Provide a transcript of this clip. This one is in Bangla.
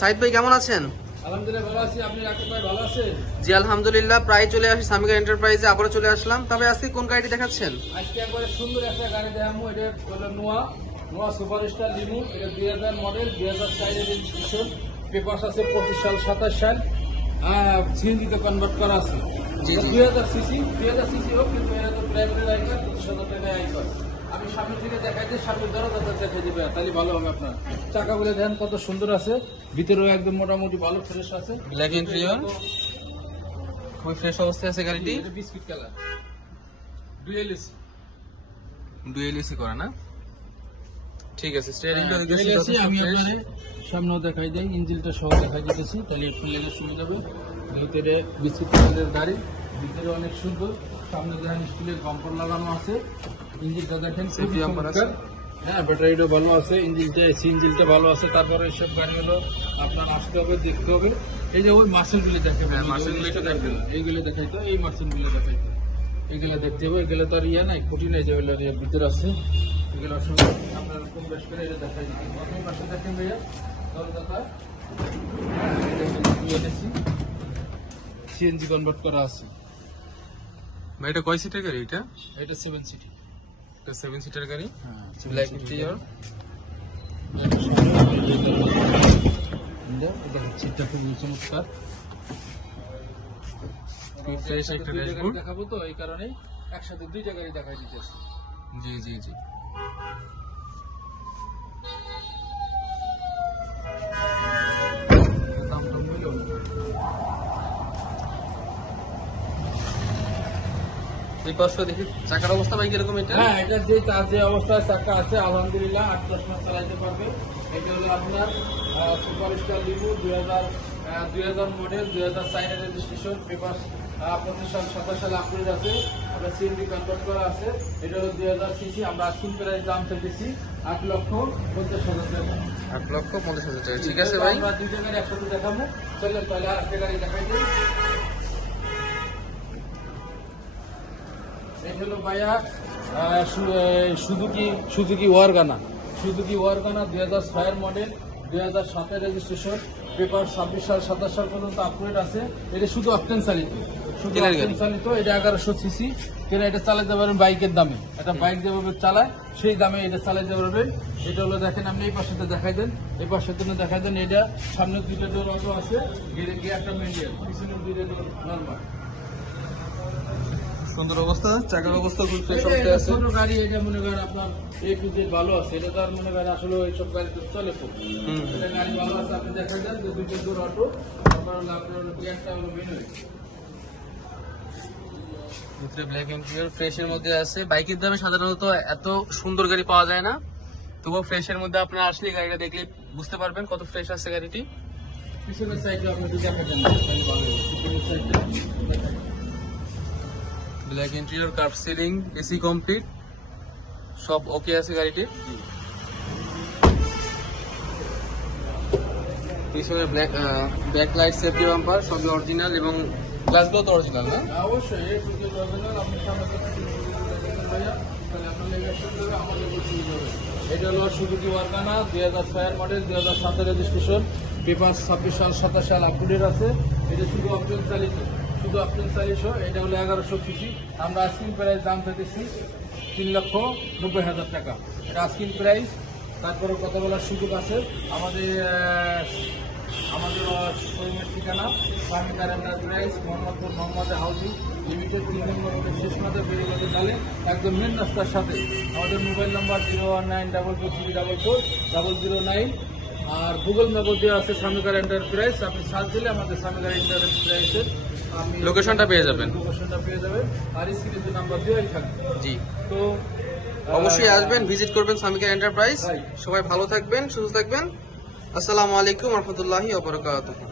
সাইদ ভাই কেমন আছেন? আলহামদুলিল্লাহ ভালো আছি। আপনি রাকিব ভালো আছেন? জি আলহামদুলিল্লাহ প্রায় চলে আসি সামিকা এন্টারপ্রাইজে আবারও চলে আসলাম। তবে আজকে কোন গাড়িটি দেখাচ্ছেন? আজকে একবারে সুন্দর একটা গাড়ি দেখাবো। এটা হলো নোয়া। নোয়া সুপার স্টার লিমু। এটা দুই হাজার মডেল দুই হাজার চারের রেজিস্ট্রেশন পেপার্স আছে পঁচিশ সাল সাতাশ সাল। সিএনজিতে কনভার্ট করা আছে। জি, জি। দুই হাজার সিসি দুই হাজার সিসি হোক কিন্তু এটা তো প্রাইভেট আইকার পঁচিশ হাজার টাকায় আইকার আমি সামনে থেকে দেখাই দিই সামনে ধরো দাদা দিবে। তাহলে ভালো হবে আপনার। চাকাগুলো দেখেন কত সুন্দর আছে। ভিতরেও একদম মোটামুটি ভালো ফ্রেশ আছে। ব্ল্যাক ইন্টেরিয়র খুবই ফ্রেশ অবস্থায় আছে গাড়িটি। Biscuit colour. Dual AC dual AC করা না? ঠিক আছে আমি আপনারে সামনেও দেখাই দেই ইঞ্জিনটা সহ দেখাই দিতেছি। তাহলে লেগে সুবিধা হবে। ভিতরে বিস্কুট কালারের গাড়ি ভিতরে অনেক সুন্দর। সামনে দেখেন স্টিলের বাম্পার লাগানো আছে। ইঞ্জিনটা দেখেন Safety bumper আছে। হ্যাঁ ব্যাটারিটা ভালো আছে ইঞ্জিনটা এসি ইঞ্জিনটা ভালো আছে তারপরে এইসব গাড়ি হলো আপনার আসতে হবে দেখতে হবে। এই যে ওই মাসেলগুলি দেখে হ্যাঁ, মাসেলগুলি দেখবেন। এইগুলো দেখাইতো এই মাসেলগুলো দেখাইতো এগুলো দেখতে হবে এগুলো তো আর ইয়ে নাই কুটি নেই যে ওগুলো এর ভিতরে আছে। এগুলো সঙ্গে আপনার কম বেশ করে এটা দেখাই দিচ্ছি। প্রথমে পাশে দেখেন ভাইয়া সিএনজি কনভার্ট করা আছে। ভাই এটা কয় সিটের গাড়ি এটা? এটা সেভেন সিটি এটা সেভেন সিটার গাড়ি হ্যাঁ ব্ল্যাক ইন্টেরিয়র সিটটা খুব চমৎকার একটা ড্যাশবোর্ড দেখাবো তো এই কারণে একসাথে দুইটা গাড়ি দেখাই দিতে জি জি জি। এই পাঁচশো দেখি। চাকার অবস্থা ভাই কীরকম এটা? হ্যাঁ এটা যে তার যে অবস্থায় চাকা আছে আলহামদুলিল্লাহ আট দশ মাস চালাইতে পারবে। এটা হলো আপনার সুপার স্টার লিমু দুই হাজার দুই হাজার মডেল দুই হাজার সাইনের রেজিস্ট্রেশন পেপার পঁচিশ সাল সাতাশ সালে আপডেট আছে। আমরা সিএনজি কনভার্ট করা আছে। এটা হলো দুই হাজার সিসি। আমরা আজকিন প্রাইস দাম থেকেছি আট লক্ষ পঞ্চাশ হাজার টাকা। আট লক্ষ পঞ্চাশ হাজার টাকা। ঠিক আছে ভাই? আমরা দুইটা গাড়ি একসাথে দেখাবো। চলেন তাহলে আর একটা গাড়ি দেখাই হলো ভাইয়া সুজুকি সুজুকি ওয়ারগানা। সুজুকি ওয়ারগানা দুই হাজার ছয়ের মডেল দুই হাজার সাতের রেজিস্ট্রেশন পেপার ছাব্বিশ সাল সাতাশ সাল পর্যন্ত আপগ্রেড আছে। এটা শুধু অপটেন চালিত শুধু তেলের চালিত এটা এগারোশো সিসি কেন এটা চালাতে পারেন বাইকের দামে। একটা বাইক যেভাবে চালায় সেই দামে এটা চালাতে পারবেন। এটা হলো দেখেন আপনি এই পাশে দেখাই দেন। এই পাশে জন্য দেখাই দেন এটা সামনে দুইটা ডোর অটো আছে গিয়ে একটা মিডিয়াম পিছনে দুইটা ডোর নর্মাল সুন্দর অবস্থা চাকার অবস্থা খুব ফ্রেশ অবস্থায় আছে। ছোট গাড়ি এটা মনে করেন আপনার এই ভালো আছে এটা তো আর মনে করেন আসলে এইসব গাড়ি তো চলে খুব। এটা গাড়ি ভালো আছে আপনি দেখা যান যে দুটো দূর অটো তারপর হলো আপনার হলো হলো মেনুই ভিতরে ব্ল্যাক ইন্টেরিয়র ফ্রেশের মধ্যে আছে। বাইকের দামে সাধারণত এত সুন্দর গাড়ি পাওয়া যায় না। তবুও ফ্রেশের মধ্যে আপনারা আসলে গাড়িটা দেখলে বুঝতে পারবেন কত ফ্রেশ আছে গাড়িটি। পিছনের সাইডে আপনি দেখা যান black interior curve ceiling AC complete সব ওকে আছে গাড়িটির পিছনে black back light safety bumper সবই অরিজিনাল এবং গ্লাসগুলো তো অরিজিনাল না? অবশ্যই সুন্দর হবে এটা হলো সুজুকি ওয়ারগানা দুই হাজার ছয়ের মডেল দুই হাজার সাতের রেজিস্ট্রেশন পেপার ছাব্বিশ সাল, সাতাশ সাল আপডেট আছে। এটা শুধু অপশন চালিত। শুধু অপশন চালিত এটা হলো এগারোশো সিসি আমরা আস্কিং প্রাইস দাম পেতেছি তিন লক্ষ নব্বই হাজার টাকা। এটা আস্কিং প্রাইস তারপরে কথা বলার সুযোগ আছে। আমাদের আমাদের শোরুমের ঠিকানা Swami enterprise Mohammadpur Mohammad housing limited তিন নম্বর রোডের শেষ মাথা বেরিয়ে ডালে একদম মেন রাস্তার সাথে। আমাদের mobile number zero one nine double two three double four double zero nine আর গুগল ম্যাপও দেওয়া আছে স্বামীকার এন্টারপ্রাইজ আপনি সার্চ দিলে আমাদের স্বামীকার এন্টারপ্রাইজের আপনি লোকেশনটা পেয়ে যাবেন। লোকেশনটা পেয়ে যাবেন। আর স্ক্রিনে যে নাম্বার দেওয়াই থাকবে। জি। তো অবশ্যই আসবেন ভিজিট করবেন সামিকা এন্টারপ্রাইজ সবাই ভালো থাকবেন সুস্থ থাকবেন। আসসালামু আলাইকুম রহমতুল্লাহি ওবরাকাতুহু